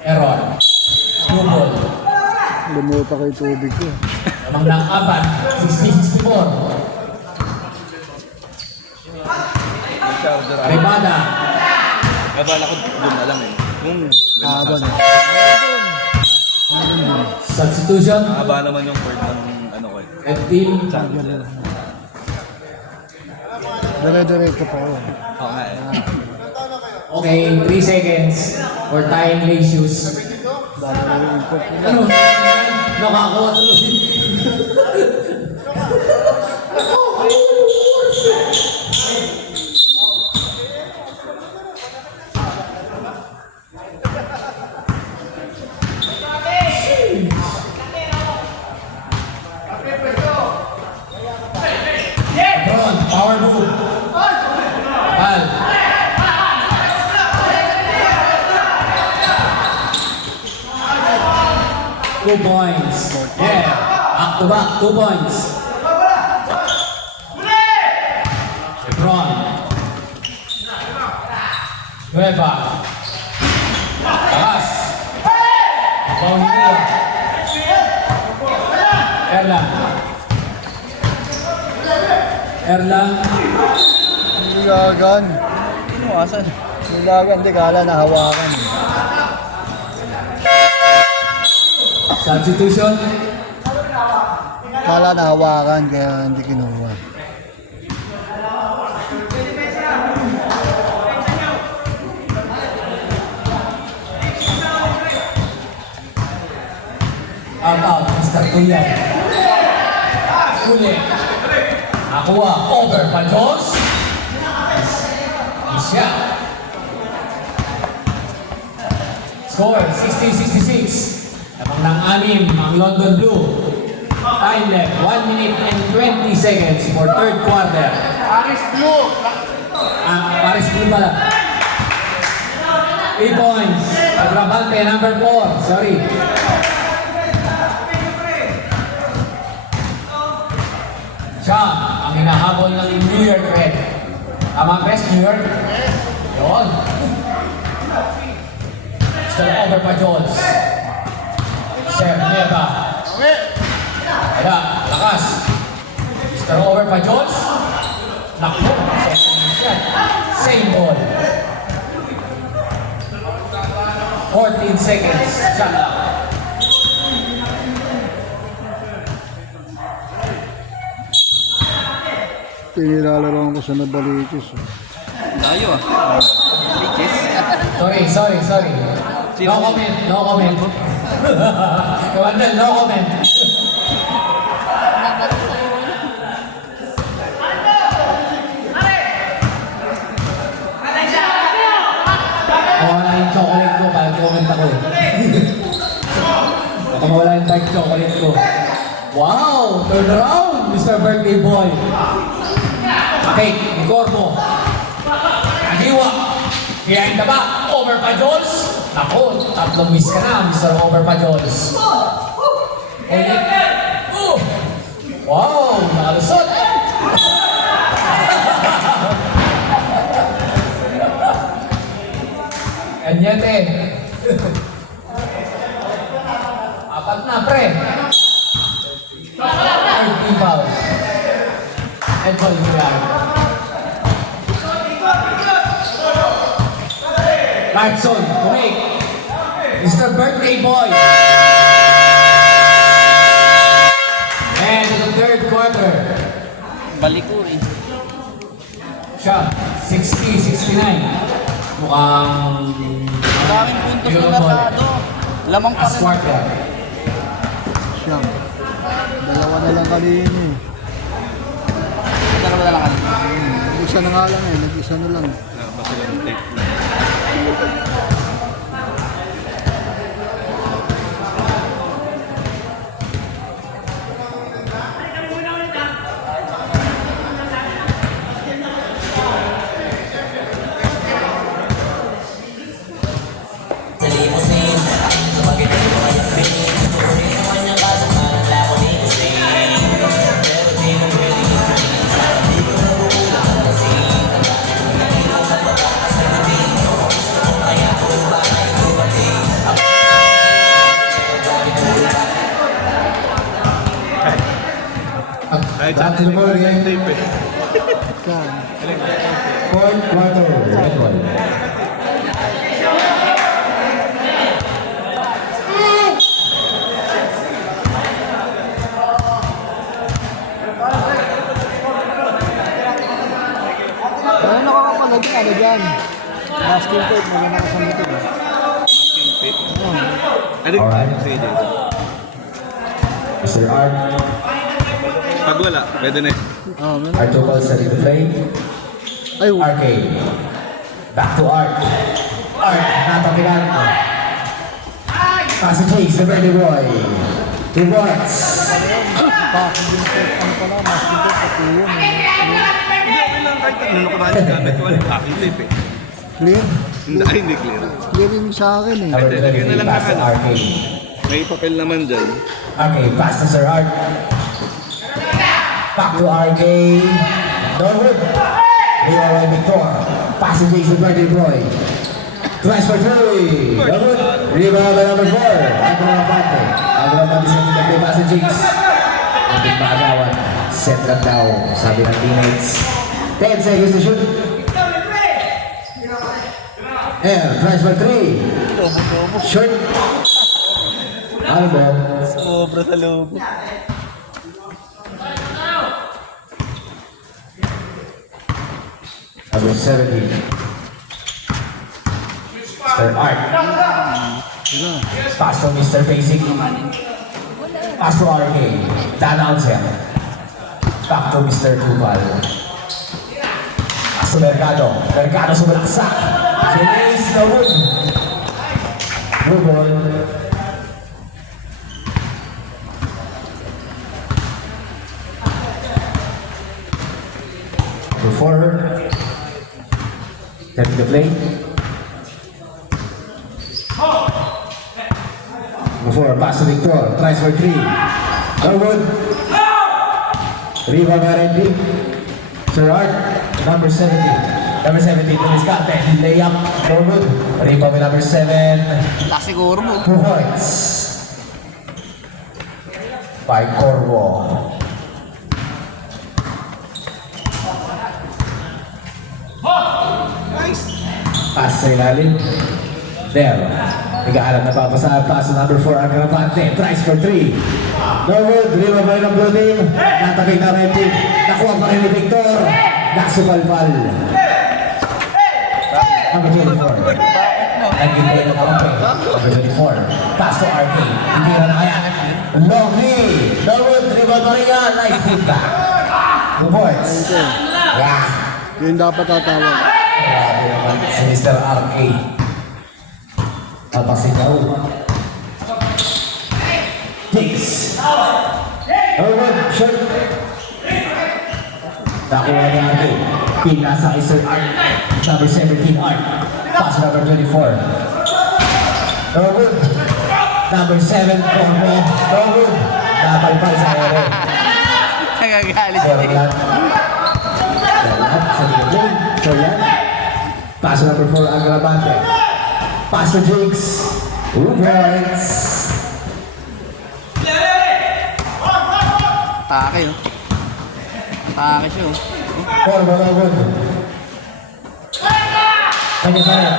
Error. Double. Lumuta ko yung tubig ko. Lamang ng 4. 60-64. Arribada. Nabala ko doon na lang eh. Kung may Habang. Substitution. Haba naman yung word ng ano ko eh. Red team. Dire-diretso pa ako. Oo nga eh. Okay, 3 seconds for tying ratios. Dami na yung import nila. Ano? Nakakuha tuloy. Lebron, power move. Bal. 2 points. Yeah. Back to back, 2 points. Lebron. Nueva. Taas. Paulina. Erlang. Erlang. Nilagan. Inuwasan. Nilagan, di kala nahawakan. Substitution. Kala nahawakan, kaya hindi kinuha. Out, Mr. Tuyan. Uli. Nakuha. Over pa Jones. Siya. Score, 60-66. Lamang ng 6 ang London Blue. Time left, 1 minute and 20 seconds for third quarter. Paris Blue. Paris Blue pala. 3 points. Agravante, number 4. Sorry. Siya ang hinahabol ng New York Red. Tama, best New York? Yun. Still over pa Jones. Sir Neva. Wala, lakas. Still over pa Jones. Naku, second shot. Same ball. 14 seconds. Shot lang. Pinilalaro ko sa Nabaliches. Layo ah. Riches. Sorry. No comment. Commander, no comment. Mawala yung chocolate ko, parang comment ako eh. Baka mawala yung dark chocolate ko. Wow! Turn around, Mr. Birthday Boy. Okay, Corbo. Nahiwa. Behind the back, over pa Jones. Naku, 3 miss ka na, Mr. Over pa Jones. Wow, nakalusot. Kanyete. 4 na, pre. Third team foul. Head ball yan. Larson, kumik. Mr. Birthday Boy. And the third quarter. Balikuri. Siya, 60-69. Mukhang... Maraming puntos na natado. Lamang pa Last rin. quarter. Siyam. Dalawa na lang kanina eh. Dalawa na lang kanina. Nag-isa na nga lang eh. Nag-isa na lang. Ba sila ng tape na. Ay, tsaka sila mga yung tape eh. Siyam. Fourth quarter. Red ball. masking tape, malalakas ang ito. Ano Alright. sige dito? Mr. Art. Pag wala, pwede na eh. Meron. Art to balls ready to play. Ay, Arcade. Back to Art. Art, natapilan. Pass to Chase, the ready boy. 2 points. bakit yung tape, ano pala, masking tape, pati yun. Hindi, okay lang kahit ano ko na gamit ko. Aking lip eh. Clear? Ay, hindi clear. Clear yung sa akin eh. Number Lagyan na 20, lang pass to ng ano. Arcade. May papel naman dyan. Okay, pass to Sir Art. Back to Arcade. Norwood. Here by Victor. Pass to Chase, the ready boy. Twice for 3. Norwood. Rebound by number 4. Agrawante. Agrawante sa mga pass to Chase. Ating maagawan. Set up daw, sabi ng teammates. 10 seconds to shoot. Tries for 3. Short. Ano ba? Sobra sa loob. Number 17. Mr. Art. Pass to Mr. Basic. Pass to RK. Dan Alcem. Back to Mr. Tupal. Pass to Mercado. Mercado sumalaksak. Finish the wood. Blue ball. Forward. Taking the play. Before pass to Victor. Tries for 3. Norwood. Rebound by Randy. Sir Art. Number 17. Number 17 to Miscate. Layup. Norwood. Rebound by number 7. Last siguro mo. 2 points. By Corvo. Pass sa ilalim. There. Nag-aalam na papasahan. Pass sa number 4. Agravante. Tries for 3. Norwood. Rebound by number 13. Natapik na Randy. Nakuha pa rin ni Victor. Nasupalpal. Number 24. Nag-ibay na kampi. Number 24. Pass to RK. Hindi na kaya. Long lead. Norwood. Rebound pa rin yan. Nice feedback. 2 points. Yeah. Yun dapat tatawag. Grabe naman si Mr. RK. Napasigaw. Takes. Norwood, shot. Nakuha ni RK. Pinasa kay Sir Art. Number 17, Art. Pass number 24. Norwood. Number 7, Corvo. Norwood. Napalpal sa ere. Nagagalit siya. Forlan. Forlan sa likod. Forlan. Pass number 4, Agravante. Pass to Jakes. 2 points. Atake oh. Atake siya oh. Corvo Norwood. Kanya pa rin.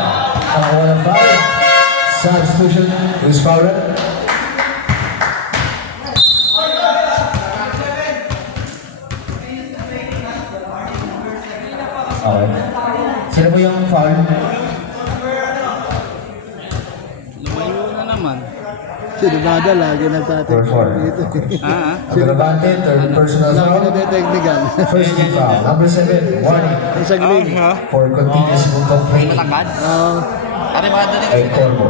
Nakakuha ng foul. Substitution. Who's fouled? Okay. Sino po yung foul? Lumayo na naman. Si Nevada lagi nagtatik Four. dito. Ah, Agravante, third personal Lagi foul. na technical. First team foul. Number 7, warning. Isang green. For continuous move of play. matangkad. Pare baka doon Ay Corvo.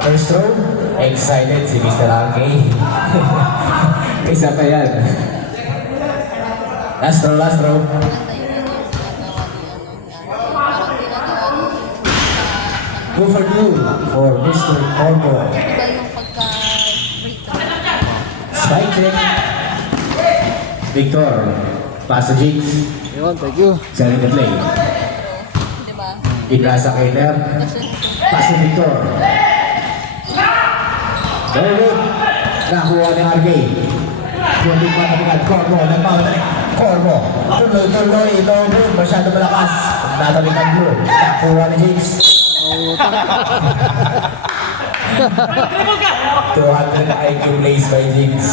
First throw, excited si Mr. RK. Isa pa yan. Last throw, last throw. Go for two for Mr. Corvo. Iba yung pagka-break. Spike check. Victor. Pass to Jigs. Yun, thank you. Selling the play. Di ba? Ibrasa kay Ner. Pass to Victor. Very good. Nakuha ni RK. Kundi pa nabigat. Corvo. Nagpapatalik. Corvo. Tuloy-tuloy. No good. Masyado malakas. Natabi ng blue. Nakuha ni Jigs. 200 IQ plays by Jigs.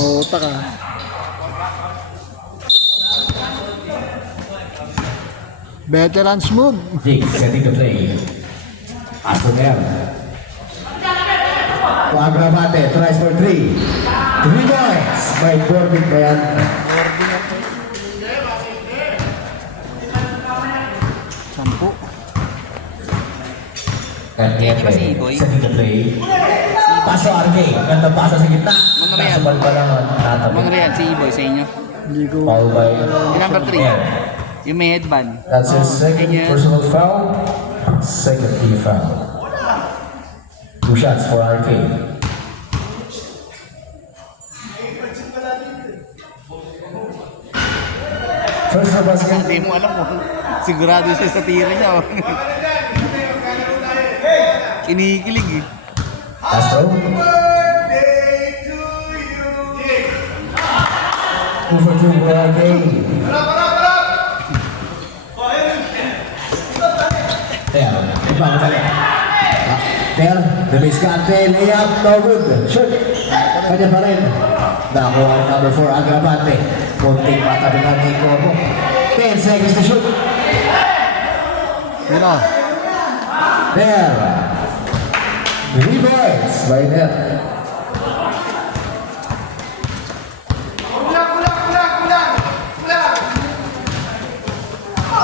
Ota ka. Veterans move. Jigs setting the play. Astronair. Agrabate tries for 3. 3 points by Corbin Bayan. Sampu. Yan ba si Iboy? Setting the play. Paso RK. Ganda paso sa gitna. Mga Real. Nasa balba lang ang tatabi. Mang Real, si E-Boy sa inyo. Hindi ko. Foul by Yung number 3. Yung may headband. That's his second Ganyan. personal foul. Second team foul. 2 shots for RK. First na basket. Hindi mo alam mo. Sigurado siya sa tira niya. Oh. Kinikilig eh. Astro. 2 for 2 for RK. There, ipapatali. There, the Biscante, layup, no good. Shoot. Kanya pa rin. Nakuha ang number 4, Agrabate. Kunting matabihan ni Corbo. 10 seconds to shoot. Yun na. There. 3 points by there.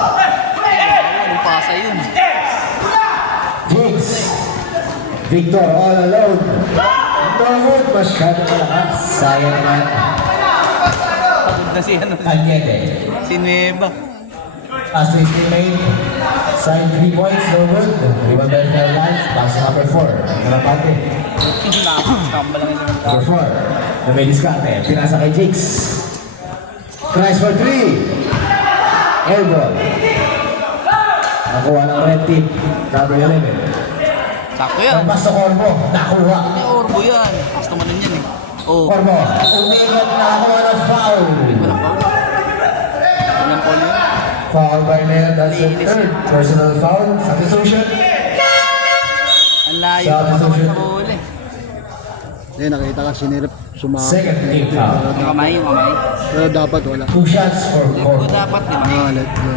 Anong pasa yun? Jigs. Victor all alone. No good. Masyado malakas. Sayang naman. Pagod na si ano. Cañete. Si Nueva. As to his teammate, side 3 points, no good. Rebound by line, pass number 4. Agrabate. Kamba lang yun. Number 4. Na may diskarte. Pinasa kay Jigs. Tries for 3. Airball. Nakuha ng red tip. Number 11. Sakto yan. Pagpas sa Corbo. Nakuha. May orbo yan. Gusto mo nun yan eh. Oh. Corbo. Umigot. Nakakuha ng foul. Walang foul. Walang foul yun. Foul by Ned. That's the third personal foul. Substitution. Ang layo Sa pa naman position. sa huli. Eh, nakita ka sinirip sumama. Second team foul. Yung kamay, yung kamay. Pero dapat wala. 2 shots for Ito Corbo. dapat, di ba? Let go.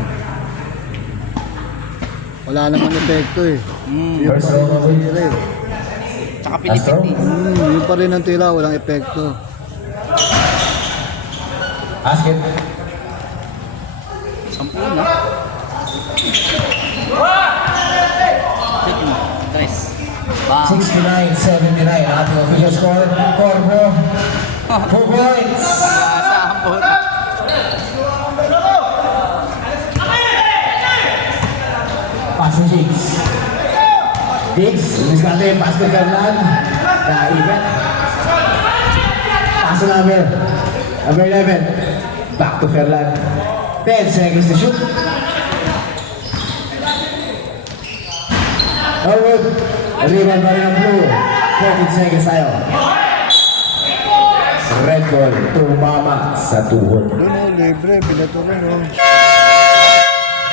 Wala naman epekto eh. Yun pa rin ang tira eh. Tsaka Pilipit eh. Yun pa rin ang tira, walang epekto. Basket. 10 na. Shoot mo. Tres. Bang. 69-79 ang ating official score. Corbo, 2 points. Sambot. Pass ni Jigs. Jigs, Biscante, pass kay Fernan. Naibat. Pass number 11. Back to Fernan. 10 seconds to shoot. No good. Rebound pa rin ang blue. 14 seconds tayo. Red ball, tumama sa tuhod. Doon oh, libre, binato rin oh.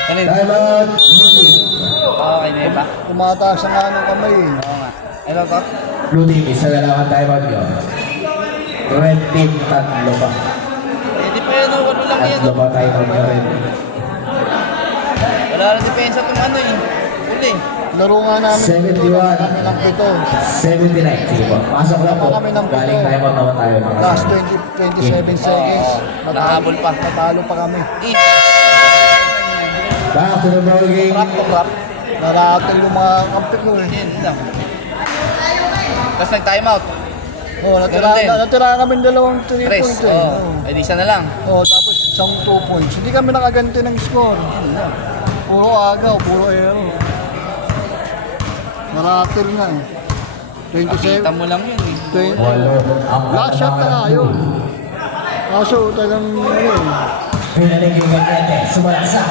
Kanina. Time out. Blue Okay, Nueva. Tumataas ang ano kamay eh. Oo nga. Ito to. team, isa na lang ang time out nyo. Red team, tatlo pa. Eh, di pa yan. Ano lang yan. Tatlo pa time out nyo rin. Wala na depensa itong ano eh. Uli. Laro nga namin. 71. Kami lang ito. 79. Sige po. Pasok lang po. Kami ng Galing pito. time out naman tayo. Last 27 seconds. Nahabol pa. Natalo pa kami. Eh, Back to the ball game. crap to crap. Naratel yung mga kampi ko eh. Yan lang. Tapos nag-time out. Oh, Ganun din. natira kami dalawang 3 Tres. points eh. Oh. Ay, di isa na lang. Oh, tapos isang 2 points. Hindi kami nakaganti ng score. Puro agaw, puro aero. Naratel nga eh. 27. Kita mo lang yun eh. 20. Walo. Ang Last shot na nga yun. Kaso talagang ano eh. Pinalig yung Cañete. Sumalaksak.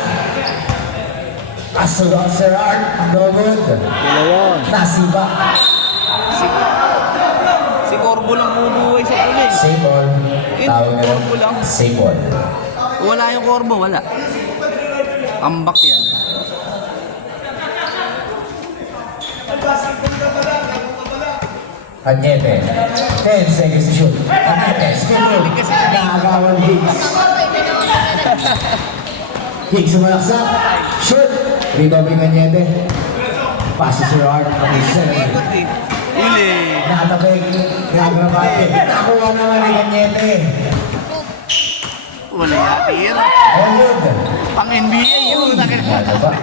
Kasunod Sir Art. No good. Dalawa. Nasiba. Si Corbo lang bumubuhay sa uli. Same ball. Tawag na Corbo lang. Same ball. Wala yung Corbo, wala. Ambak yan. Cañete. 10 seconds to shoot. Cañete, skip move. Nakagawan Higgs. Higgs sumalaksak. Shoot. Rebound kay Cañete. Passes to Art. Uli. Nakatabig. Gagrabate. Nakuha naman ni Cañete. Wala nga, tira. Ayun. Pang NBA yun. Ano ba?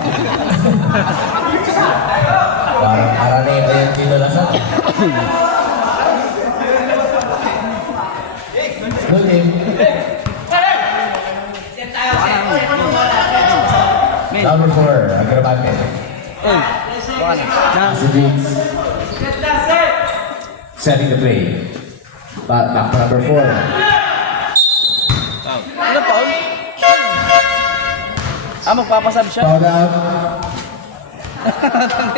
Parang araneta yung pinulasan. Good game. Number 4, Agrabante. Nasa Jigs. Setting the play. Back to number 4. Ano pa? Magpapasab siya. Foul out.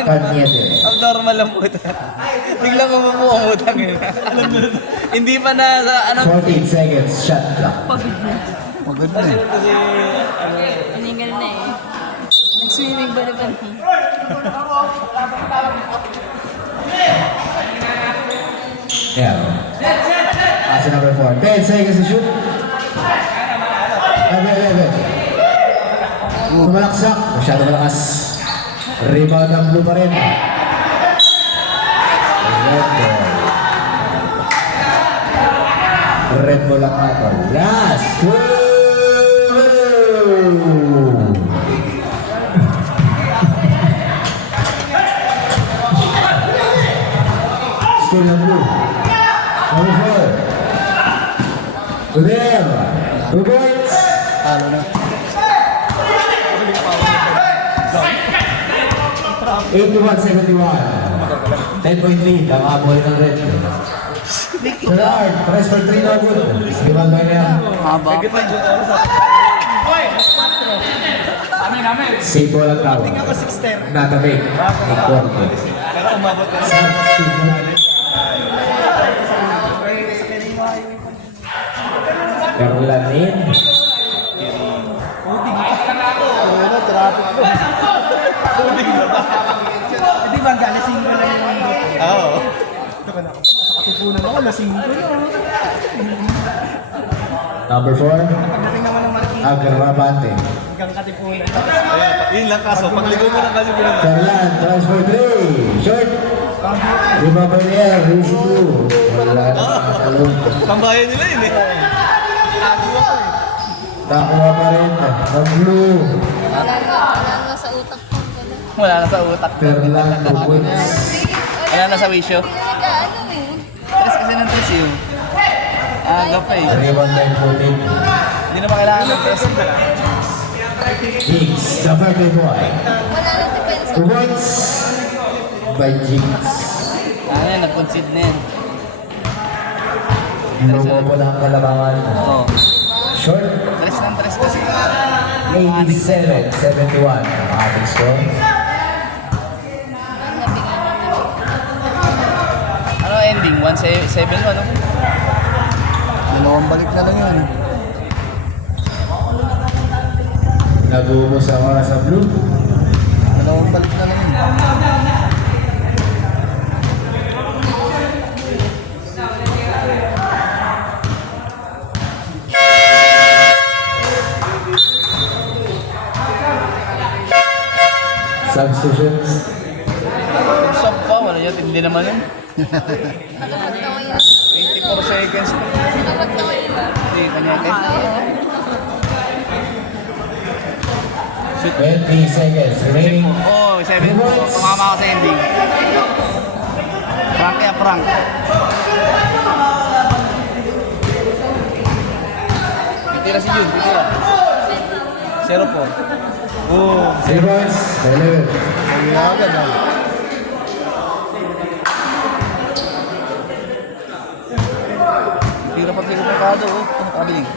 Cañete. Abnormal lang po ito. Biglang umupo ang utang yun. Alam mo, hindi pa na sa ano. 14 seconds. Shot clock. Maganda eh. Hiningal na eh. Nag-swimming ba naman? Yeah. Pass number 4. 10 seconds to shoot. Tumalaksak. Masyado malakas. Rebound ang blue pa rin. Red ball ang ato. Last. Still ang blue. Number 4. To there. 2 points. Talo na. 81-71. 10-point lead. Ang abol ng red. Gerard, press for 3 na good. Iwan ba niya? Haba pa. Safe ball ang tao. Natabig. Ikorto. Carlanin. Ano, traffic mo. Hindi ba, galasing ko lang yung mundo. Oo. Katupunan ako, lasing ko na. Number 4. Pagdating naman ng Marquis, Agrabante. hanggang katipunan. Yun lang kaso, pagligo mo ng kalimutan na. Carlan, tries for 3. Short. Lima pa niya. Easy 2. Wala na nakakalong. Pambayan nila yun eh. Nakuha pa rin. Ang blue. Wala na sa utak ko. Wala na sa utak. Carlan, 2 points. Wala na sa wisyo. Ano eh. Tres kasi ng tres yun. Aga pa eh. 31-9-14. Hindi naman kailangan ng tres. Jigs, the birthday boy. Wala na defense. 2 points by Jigs. Ano yan, nag-concede na yan. Lumobo na ang kalabangan. Oo. Short, Tres ng tres kasi. 87-71 ang ating score. Ano ending? 1-7 ano? Dalawang balik na lang yun. Nag-uubos ang oras sa blue. Dalawang balik na lang yun. Substitutions. Stop pa, wala yun. Hindi naman yun. Nakapag na kayo. 24 seconds pa. Nakapag na kayo. Hindi, kanyate. 20 seconds remaining. Oo, 7 po. Tumama ako sa ending. Prank kaya prank. Titira si Jun, titira. 0 po. Oo. 3 points. Taylor. Uwi agad ah. Tira pag tira pa kado. Ano kabiling?